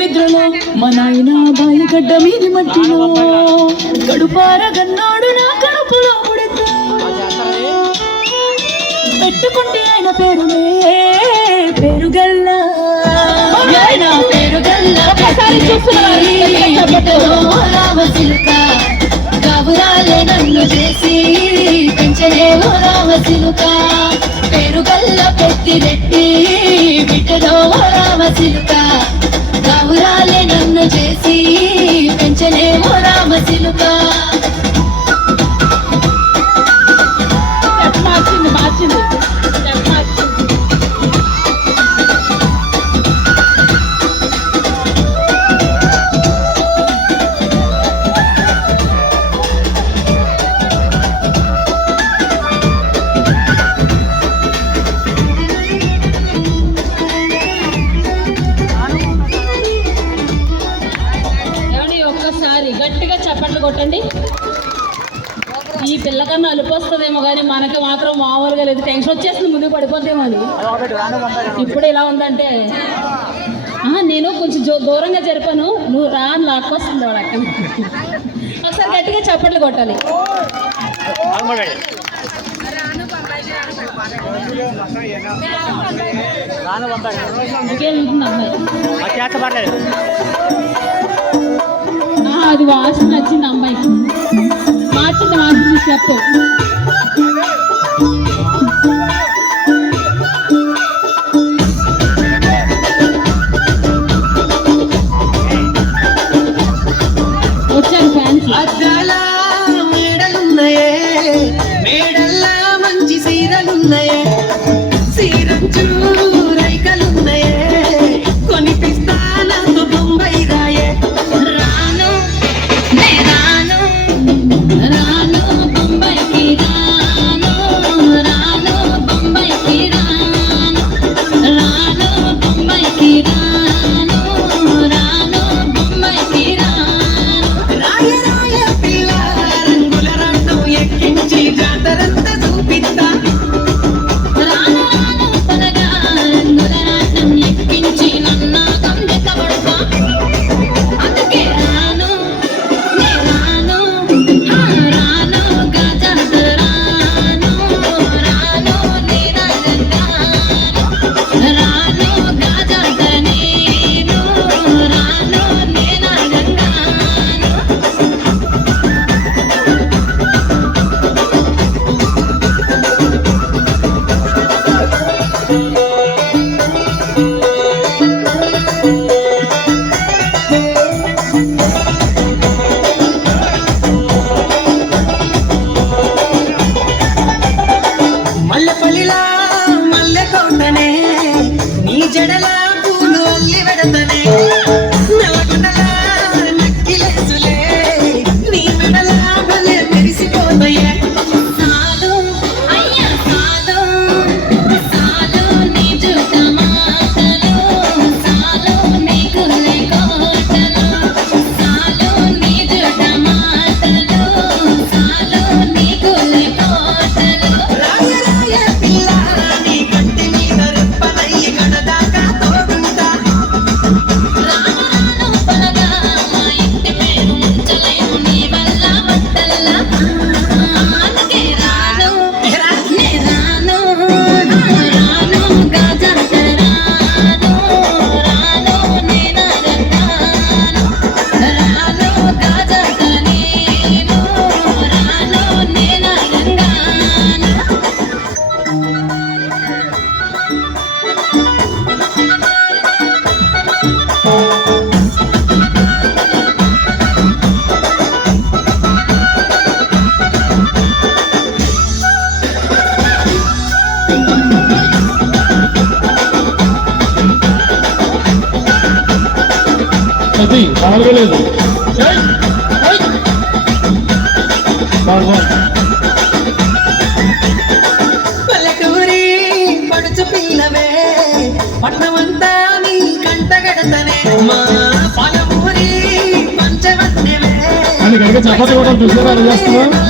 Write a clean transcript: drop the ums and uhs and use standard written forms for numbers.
బిద్రలో మా నాయన బాయి గడ్డ మీది మట్టిలో గడుపార గన్నాడు నా కడుపులో పుడితే పెట్టుకుంటే ఆయన పేరునే పేరుగల్ల ఆయన పేరుగల్ల రామసిలుక గబురాలే నన్ను చేసి పెంచలే రామసిలుక పేరుగల్ల పెద్దిరెడ్డి బిడ్డలో రామసిలుక గౌరాలే నన్ను చేసి పెంచలేమో రామసిలుక మార్చింది మార్చింది గట్టిగా చప్పట్లు కొట్టండి. ఈ పిల్లకన్నా అలుపు వస్తుందేమో కానీ మనకి మాత్రం మామూలుగా లేదు. టెన్షన్ వచ్చేస్తుంది, ముందు పడిపోతేమో అది. ఇప్పుడు ఇలా ఉందంటే నేను కొంచెం దూరంగా జరిపాను, నువ్వు రా అని లాక్కొస్తుంది వాళ్ళకి. ఒకసారి గట్టిగా చప్పట్లు కొట్టాలి. అది వాసన నచ్చింది అమ్మాయికి. మార్చింది వాసన చెప్పు. వచ్చాను ఫ్యాన్స్. అద్దాలా మేడలున్నాయే, మేడల్లా మంచి సీరలున్నాయే, సీరంచు రైకలున్నాయే, కొనిపిస్తానంతో బొంబాయి రాయే. అది బాగలేదు. పల్లెటూరి పడుచు పిల్లవే, పట్నమంతా నీ కంటగడతనే, మా పలమూరి పంచవన్నెవే చపాతి కూడా చూసారా చేస్తున్నా.